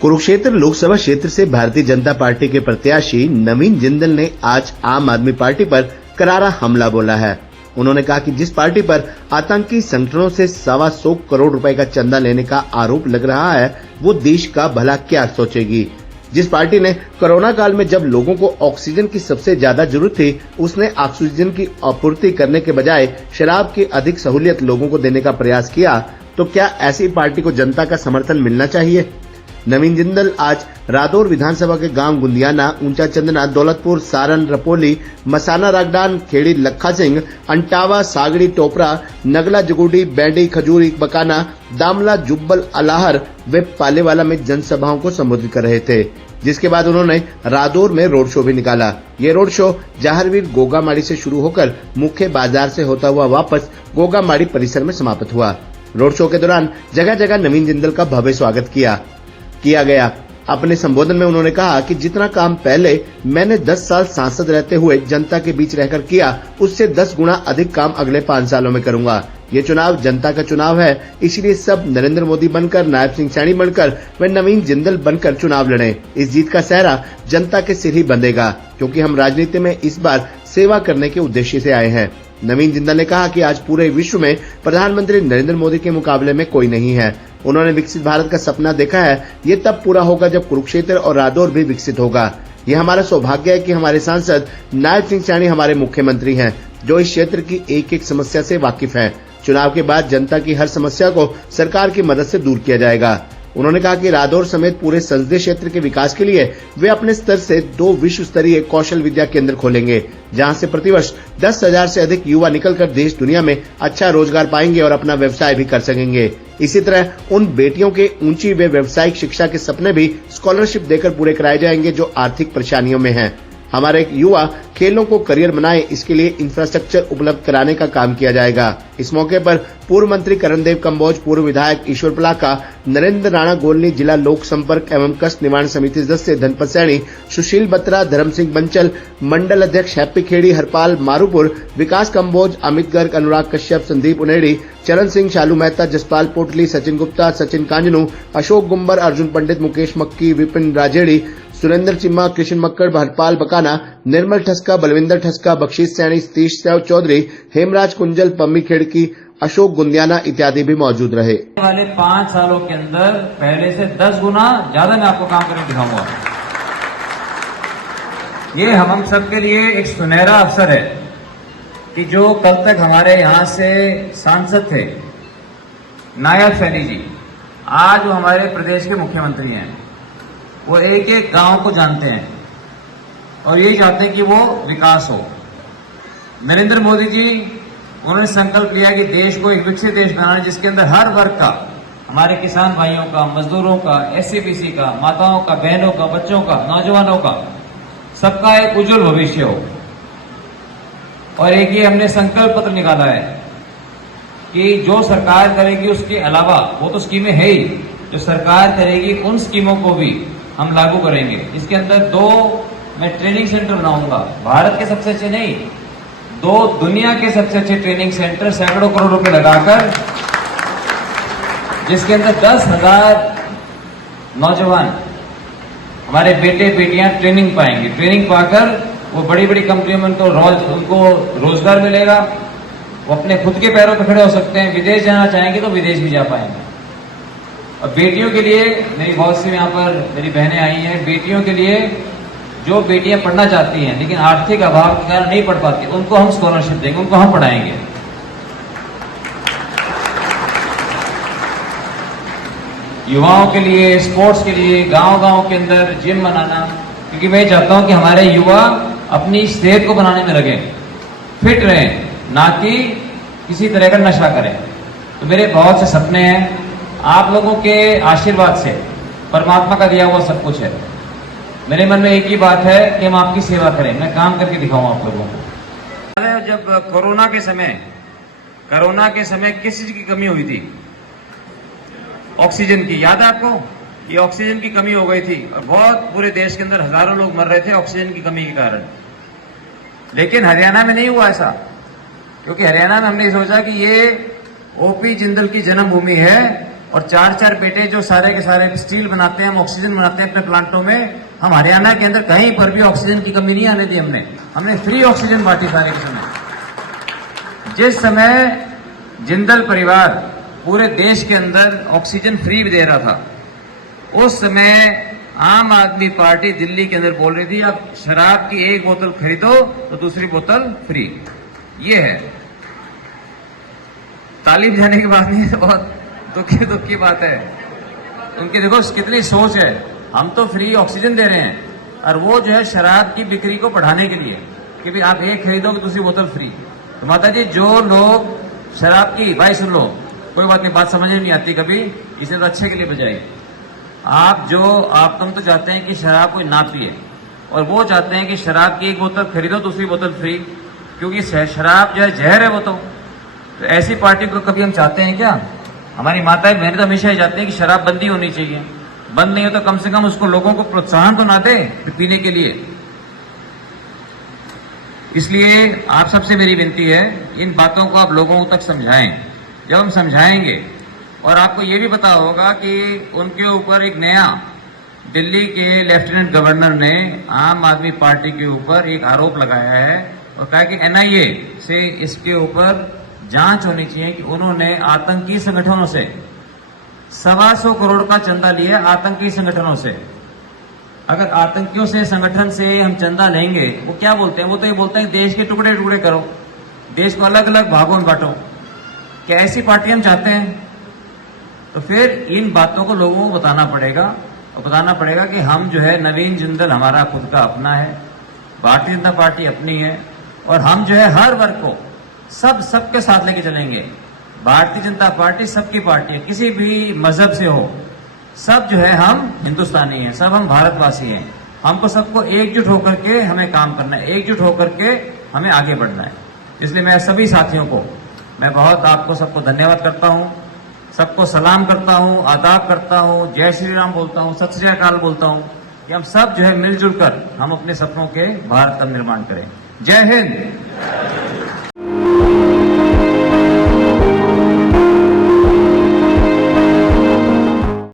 कुरुक्षेत्र लोकसभा क्षेत्र से भारतीय जनता पार्टी के प्रत्याशी नवीन जिंदल ने आज आम आदमी पार्टी पर करारा हमला बोला है। उन्होंने कहा कि जिस पार्टी पर आतंकी संगठनों से 125 करोड़ रुपए का चंदा लेने का आरोप लग रहा है, वो देश का भला क्या सोचेगी। जिस पार्टी ने कोरोना काल में जब लोगों को ऑक्सीजन की सबसे ज्यादा जरूरत थी, उसने ऑक्सीजन की आपूर्ति करने के बजाय शराब की अधिक सहूलियत लोगों को देने का प्रयास किया, तो क्या ऐसी पार्टी को जनता का समर्थन मिलना चाहिए। नवीन जिंदल आज रादौर विधानसभा के गांव गुंदियाना, ऊंचा चंदना, दौलतपुर, सारण, रपोली, मसाना, रागडान, खेड़ी, लखा सिंह, अंटावा, सागड़ी, टोपरा, नगला, जगुडी, बैंडी, खजूरी, बकाना, दामला, जुब्बल, अलाहर व पालेवाला में जनसभाओं को संबोधित कर रहे थे, जिसके बाद उन्होंने रादौर में रोड शो भी निकाला। ये रोड शो जहारवीर गोगामाड़ी से शुरू होकर मुख्य बाजार से होता हुआ वापस गोगामाड़ी परिसर में समाप्त हुआ। रोड शो के दौरान जगह जगह नवीन जिंदल का भव्य स्वागत किया गया। अपने संबोधन में उन्होंने कहा कि जितना काम पहले मैंने 10 साल सांसद रहते हुए जनता के बीच रहकर किया, उससे 10 गुना अधिक काम अगले 5 सालों में करूंगा। ये चुनाव जनता का चुनाव है, इसलिए सब नरेंद्र मोदी बनकर, नायब सिंह सैनी बनकर व नवीन जिंदल बनकर चुनाव लड़ें। इस जीत का सेहरा जनता के सिर ही बंधेगा, क्योंकि हम राजनीति में इस बार सेवा करने के उद्देश्य से आए हैं। नवीन जिंदल ने कहा कि आज पूरे विश्व में प्रधानमंत्री नरेंद्र मोदी के मुकाबले में कोई नहीं है। उन्होंने विकसित भारत का सपना देखा है, ये तब पूरा होगा जब कुरुक्षेत्र और रादौर भी विकसित होगा। ये हमारा सौभाग्य है कि हमारे सांसद नायब सिंह सैनी हमारे मुख्यमंत्री हैं, जो इस क्षेत्र की एक एक समस्या से वाकिफ हैं। चुनाव के बाद जनता की हर समस्या को सरकार की मदद से दूर किया जाएगा। उन्होंने कहा कि रादौर समेत पूरे संसदीय क्षेत्र के विकास के लिए वे अपने स्तर से 2 विश्व स्तरीय कौशल विद्या केंद्र खोलेंगे, जहां से प्रतिवर्ष 10,000 से अधिक युवा निकलकर देश दुनिया में अच्छा रोजगार पाएंगे और अपना व्यवसाय भी कर सकेंगे। इसी तरह उन बेटियों के ऊंची व व्यवसायिक शिक्षा के सपने भी स्कॉलरशिप देकर पूरे कराए जाएंगे जो आर्थिक परेशानियों में हैं। हमारे युवा खेलों को करियर बनाए, इसके लिए इंफ्रास्ट्रक्चर उपलब्ध कराने का काम किया जाएगा। इस मौके पर पूर्व मंत्री करणदेव कंबोज, पूर्व विधायक ईश्वर पलाका, नरेंद्र राणा गोलनी, जिला लोक संपर्क एवं कष्ट निवारण समिति सदस्य धनपत सैनी, सुशील बत्रा, धर्म सिंह बंचल, मंडल अध्यक्ष हैप्पी खेड़ी, हरपाल मारूपुर, विकास कंबोज, अमित गर्ग, अनुराग कश्यप, संदीप उनेड़ी, चरण सिंह, शालू मेहता, जसपाल पोटली, सचिन गुप्ता, सचिन कांजनू, अशोक गुम्बर, अर्जुन पंडित, मुकेश मक्की, विपिन राजेड़ी, सुरेंद्र चिम्मा, कृष्ण मक्कड़, हरपाल बकाना, निर्मल ठस्का, बलविंदर ठस्का, बख्शीश सैनी, सतीश चौधरी, हेमराज कुंजल, पम्मी खेड़की, अशोक गुंदियाना इत्यादि भी मौजूद रहे। वाले 5 सालों के अंदर पहले से 10 गुना ज्यादा मैं आपको काम करके दिखाऊंगा। ये हम सब के लिए एक सुनहरा अवसर है कि जो कल तक हमारे यहाँ से सांसद थे नायब सैनी जी, आज वो हमारे प्रदेश के मुख्यमंत्री हैं। वो एक एक गांव को जानते हैं और यही चाहते हैं कि वो विकास हो। नरेंद्र मोदी जी उन्होंने संकल्प लिया कि देश को एक विकसित देश बनाना, जिसके अंदर हर वर्ग का, हमारे किसान भाइयों का, मजदूरों का, SC/BC का, माताओं का, बहनों का, बच्चों का, नौजवानों का, सबका एक उज्जवल भविष्य हो। और एक ये हमने संकल्प पत्र निकाला है कि जो सरकार करेगी उसके अलावा, वो तो स्कीमें है ही, जो सरकार करेगी उन स्कीमों को भी हम लागू करेंगे। इसके अंदर 2 मैं ट्रेनिंग सेंटर बनाऊंगा, भारत के सबसे अच्छे नहीं, 2 दुनिया के सबसे अच्छे ट्रेनिंग सेंटर सैकड़ों करोड़ रुपए लगाकर, जिसके अंदर 10,000 नौजवान हमारे बेटे बेटियां ट्रेनिंग पाएंगे। ट्रेनिंग पाकर वो बड़ी बड़ी कंपनियों में उनको रोजगार मिलेगा, वो अपने खुद के पैरों पर खड़े हो सकते हैं। विदेश जाना चाहेंगे तो विदेश भी जा पाएंगे। और बेटियों के लिए, मेरी बहुत सी यहाँ पर मेरी बहनें आई हैं, बेटियों के लिए जो बेटियां पढ़ना चाहती हैं लेकिन आर्थिक अभाव के कारण नहीं पढ़ पाती, उनको हम स्कॉलरशिप देंगे, उनको हम पढ़ाएंगे। युवाओं के लिए, स्पोर्ट्स के लिए, गांव-गांव के अंदर जिम बनाना, क्योंकि मैं चाहता हूं कि हमारे युवा अपनी सेहत को बनाने में लगे, फिट रहें, ना कि किसी तरह का नशा करें। तो मेरे बहुत से सपने हैं, आप लोगों के आशीर्वाद से, परमात्मा का दिया हुआ सब कुछ है। मेरे मन में एक ही बात है कि हम आपकी सेवा करें, मैं काम करके दिखाऊं आप लोगों को। जब कोरोना के समय किस चीज की कमी हुई थी? ऑक्सीजन की। याद है आपको? ये ऑक्सीजन की कमी हो गई थी और बहुत पूरे देश के अंदर हजारों लोग मर रहे थे ऑक्सीजन की कमी के कारण। लेकिन हरियाणा में नहीं हुआ ऐसा, क्योंकि हरियाणा में हमने सोचा कि ये OP जिंदल की जन्मभूमि है और 4-4 बेटे जो सारे के सारे स्टील बनाते हैं, हम ऑक्सीजन बनाते हैं अपने प्लांटों में। हम हरियाणा के अंदर कहीं पर भी ऑक्सीजन की कमी नहीं आने दी हमने फ्री ऑक्सीजन बांटी सारे के समय। जिस समय जिंदल परिवार पूरे देश के अंदर ऑक्सीजन फ्री दे रहा था, उस समय आम आदमी पार्टी दिल्ली के अंदर बोल रही थी अब शराब की एक बोतल खरीदो तो दूसरी बोतल फ्री। ये है, ताली बजाने की बात नहीं है, बहुत दुख की बात है। उनकी देखो कितनी सोच है, हम तो फ्री ऑक्सीजन दे रहे हैं और वो जो है शराब की बिक्री को बढ़ाने के लिए कि भी आप एक खरीदोगे दूसरी बोतल फ्री। तो माता जी, जो लोग शराब की, भाई सुन लो, कोई बात नहीं, बात समझ में नहीं आती कभी, इसने तो अच्छे के लिए बजाई। तुम तो चाहते हैं कि शराब कोई ना पिए, और वो चाहते हैं कि शराब की एक बोतल खरीदो दूसरी बोतल फ्री, क्योंकि शराब जो है जहर है वो तो ऐसी पार्टी को कभी हम चाहते हैं क्या? हमारी माताएं बहनें तो हमेशा ही चाहते हैं कि शराब बंदी होनी चाहिए, बंद नहीं हो तो कम से कम उसको लोगों को प्रोत्साहन तो ना दे पीने के लिए। इसलिए आप सबसे मेरी विनती है, इन बातों को आप लोगों तक समझाएं। जब हम समझाएंगे, और आपको ये भी पता होगा कि उनके ऊपर एक नया दिल्ली के लेफ्टिनेंट गवर्नर ने आम आदमी पार्टी के ऊपर एक आरोप लगाया है और कहा कि एनआईए से इसके ऊपर जांच होनी चाहिए कि उन्होंने आतंकी संगठनों से 125 करोड़ का चंदा लिया, आतंकी संगठनों से। अगर आतंकियों से, संगठन से हम चंदा लेंगे, वो क्या बोलते हैं? वो तो ये बोलते हैं देश के टुकड़े टुकड़े करो, देश को अलग अलग भागों में बांटो। क्या ऐसी पार्टी हम चाहते हैं? तो फिर इन बातों को लोगों को बताना पड़ेगा, और बताना पड़ेगा कि हम जो है नवीन जिंदल हमारा खुद का अपना है, भारतीय जनता पार्टी अपनी है, और हम जो है हर वर्ग को सबके साथ लेके चलेंगे। भारतीय जनता पार्टी सबकी पार्टी है, किसी भी मजहब से हो, सब जो है हम हिंदुस्तानी हैं, सब हम भारतवासी हैं। हमको सबको एकजुट होकर के हमें काम करना है, एकजुट होकर के हमें आगे बढ़ना है। इसलिए मैं सभी साथियों को, मैं बहुत आपको सबको धन्यवाद करता हूं, सबको सलाम करता हूं, आदाब करता हूं, जय श्री राम बोलता हूं, सत श्री अकाल बोलता हूं कि हम सब जो है मिलजुल कर हम अपने सपनों के भारत का निर्माण करें। जय हिंद।